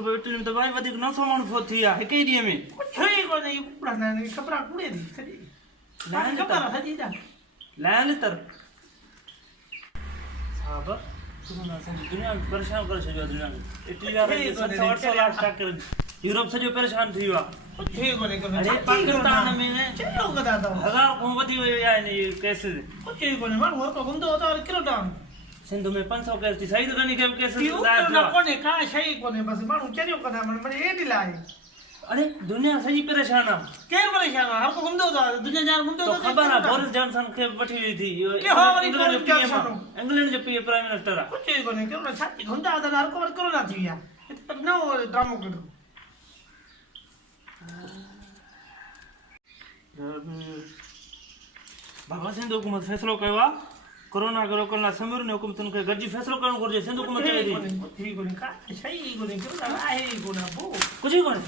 500 पे इतने में तो भाई वधिक 900 माण्हू फोत थी या हिक ई ॾींहं में कुछ ही को नहीं कुड़ा नहीं खबर कुड़े दी सजी लाइन खबर सजी जा लाइन तर साहब कोरोना से दुनिया में परेशान करे छो दुनिया में इटली वाला 700 लाख स्टॉक कर यूरोप से जो परेशान थी हुआ कुछ ही को नहीं अरे पाकिस्तान में चलो कदा था 1000 को वधी या नहीं कैसे कुछ ही को नहीं मानो तो गुंदो तो किलो डाउन सिंध में 500 कैसे सही तो नहीं कैसे यू ना कोने का सही कोने बस मानो चलियो कदा मन ए दिलाए अरे दुनिया सही परेशान है के परेशान है आपको गुंदो तो दुनिया जान गुंदो तो खबर है बोरिस जॉनसन के बैठी हुई थी के हो वाली बोरिस जॉनसन इंग्लैंड जो प्राइम मिनिस्टर है कुछ ही को नहीं के छाती गुंडा था हर को कोरोना थी या नो ड्रामा करो बाबा सिंध हुकूमत फैसलो कयो आहे कोरोना के रोकण लाइ समीर ने हुकूमतुनि खे गॾिजी फैसलो करणु घुरिजे सिंध हुकूमत चवे थी ठीक कोने का सही कोने के आहे कोना बो कुछ ही कोन्हे